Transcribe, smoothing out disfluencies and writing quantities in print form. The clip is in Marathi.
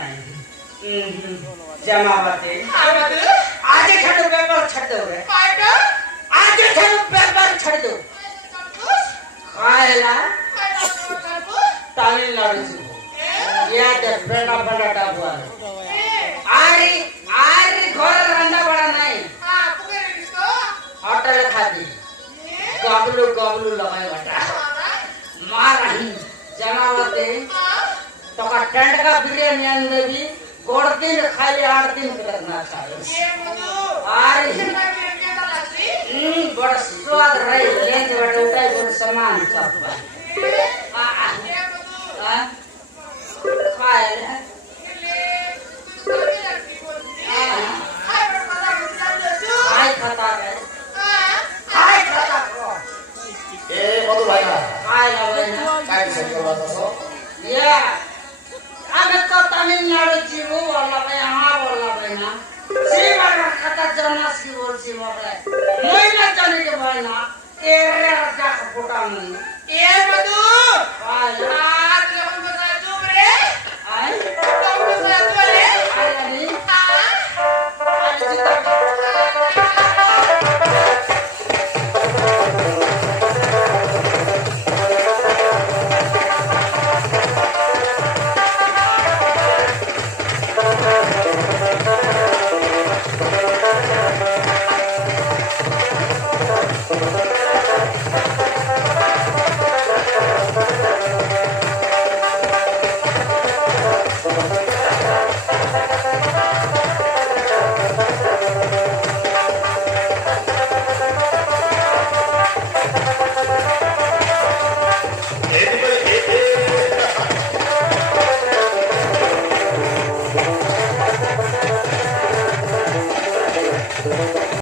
नहीं जमावते आज छड़ पेपर छड़ दो रे आज छड़ पेपर छड़ दो खाएला तमिलनाडु से या दे बेटा बेटा डाबुआ आरी आरी घर रंदा बड़ा नहीं हां पुगे रिस्तो होटल खाती गबलू गबलू लगाए बेटा मार रही जमावते तो का टेंट का बिरयानी अंदर भी गोड़ दिन खाली 8 दिन करना चाहिए ये मधु आरे बड़ा स्वाद रही लेंज बेटा उठाई बड़ सामान सब आ आ ये मधु हां खाए ले खाए खाता है खाए खाता को ए मधु भाई ना खाए ना भाई ना काय से करवा तो या आगे तो तमिलनाडु जीवो वाला भाई हां वाला भाई ना सीमा का खाता जाना सी बोल सी मोरे महीना जाने के भाई ना ए रे जा फोटा में ए मधु हां